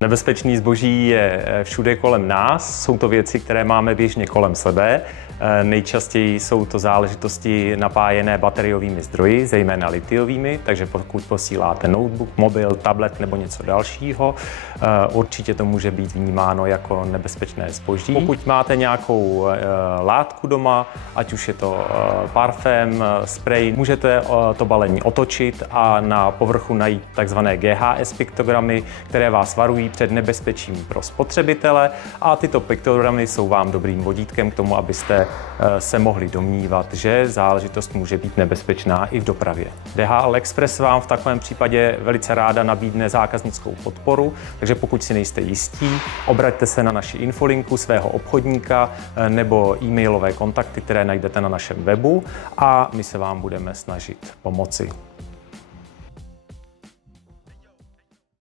Nebezpečný zboží je všude kolem nás, jsou to věci, které máme běžně kolem sebe. Nejčastěji jsou to záležitosti napájené bateriovými zdroji, zejména litiovými, takže pokud posíláte notebook, mobil, tablet nebo něco dalšího, určitě to může být vnímáno jako nebezpečné zboží. Pokud máte nějakou látku doma, ať už je to parfém, sprej, můžete to balení otočit a na povrchu najít takzvané GHS piktogramy, které vás varují před nebezpečím pro spotřebitele, a tyto piktogramy jsou vám dobrým vodítkem k tomu, abyste se mohli domnívat, že záležitost může být nebezpečná i v dopravě. DHL Express vám v takovém případě velice ráda nabídne zákaznickou podporu, takže pokud si nejste jistí, obraťte se na naši infolinku svého obchodníka nebo e-mailové kontakty, které najdete na našem webu, a my se vám budeme snažit pomoci.